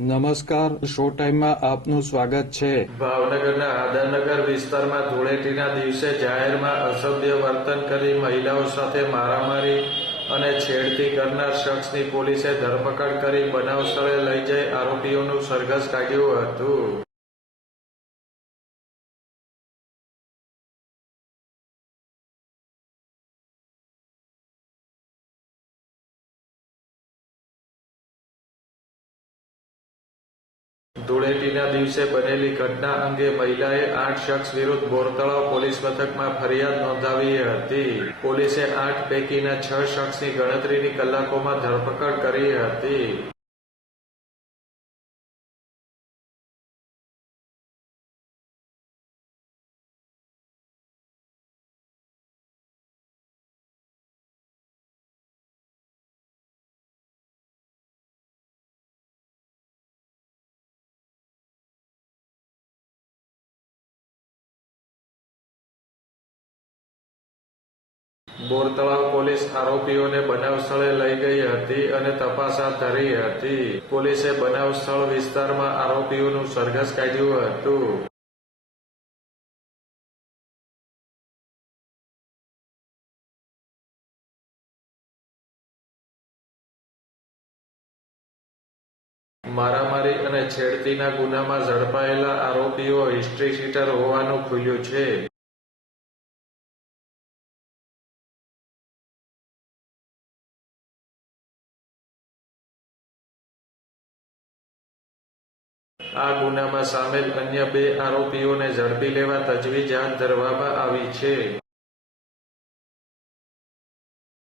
નમસ્કાર, શો ટાઈમમાં આપનું સ્વાગત છે. ભાવનગરના આદરનગર વિસ્તારમાં ધૂળેટીના દિવસે જાહેરમાં અસભ્ય વર્તન કરી મહિલાઓ સાથે મારામારી અને છેડતી કરનાર શખ્સની પોલીસે ધરપકડ કરી બનાવ સ્થળે લઈ જઈ આરોપીઓનું સરઘસ કાઢ્યું હતું. ધૂળેટીના દિવસે બનેલી ઘટના અંગે મહિલાએ 8 શખ્સ વિરુદ્ધ બોરતળાવ પોલીસ મથકમાં ફરિયાદ નોંધાવી હતી. પોલીસે 8 પૈકીના 6 શખ્સની ગણતરીની કલાકોમાં ધરપકડ કરી હતી. બોરતળાવ પોલીસ આરોપીઓને બનાવ સ્થળે લઈ ગઈ હતી અને તપાસ હાથ ધરી હતી. પોલીસે બનાવ સ્થળ વિસ્તારમાં આરોપીઓનું સરઘસ કાઢ્યું હતું. મારામારી અને છેડતીના ગુનામાં ઝડપાયેલા આરોપીઓ હિસ્ટ્રી શીટર હોવાનું ખુલ્યું છે. આ ગુનામાં સામેલ અન્ય 2 આરોપીઓને ઝડપી લેવા તજવીજ હાથ ધરવામાં આવી છે.